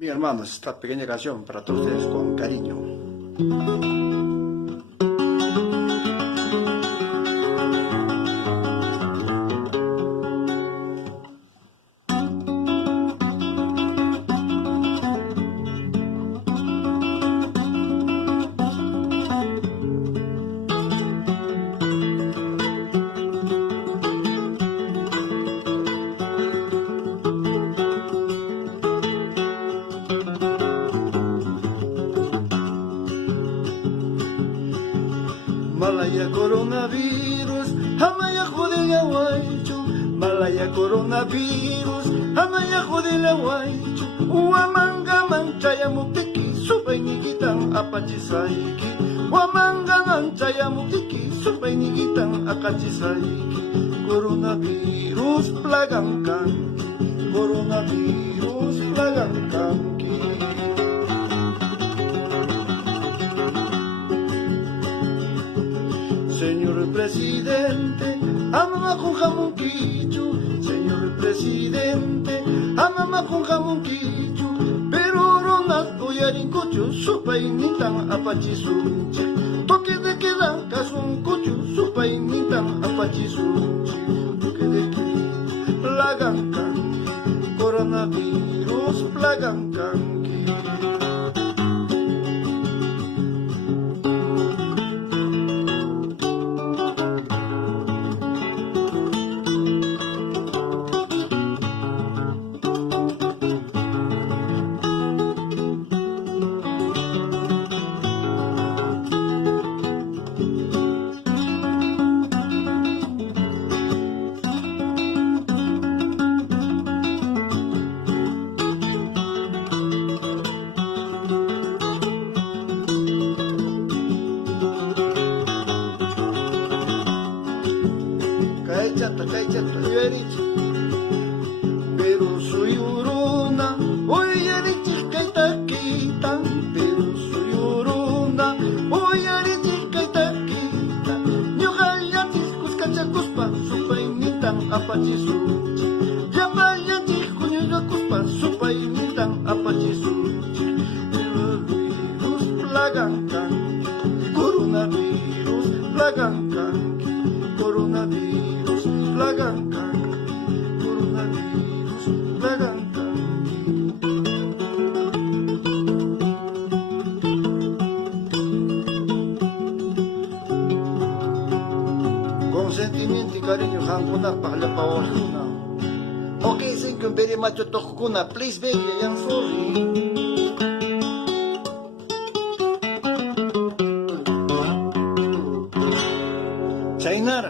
Bien, hermanos, esta pequeña canción para todos ustedes con cariño. Malaya coronavirus, amaya jodela guaycho. Malaya coronavirus, amaya jodela guaycho. Uamanga manchaya mutiki, supainigitan apachisaiki. Uamanga manchaya mutiki, supainigitan akachisaiki. Coronavirus plagan kanki, coronavirus plagan kanki. Señor presidente, amama con jamón quichu. Señor presidente, amama con jamón quichu. Pero ronas goyarin cocho, supa imitan apachisunche. Toque de queda, casun cocho, supa imitan apachisunche. Toque de queda, plagan kanki, coronavirus plagan kanki. Kaychata, yerichi. Pero soy uruna, hoy yerichi kaitakitan. Pero soy uruna, hoy yerichi kaitakitan. Ñuqallachis kuskachakuspa, supaynitan apachisuchi. Llamallachis kuñullakuspa, supaynitan apachisuchi. Coronavirus plagan kanki, coronavirus plagan kanki, coronavirus plagan kanki, coronavirus plagan kanki. Con sentimiento y cariño, Hankuna, Pahlapawahuna. Okay, thank you very much, Tokuna. Please, baby, I am sorry. Chainar,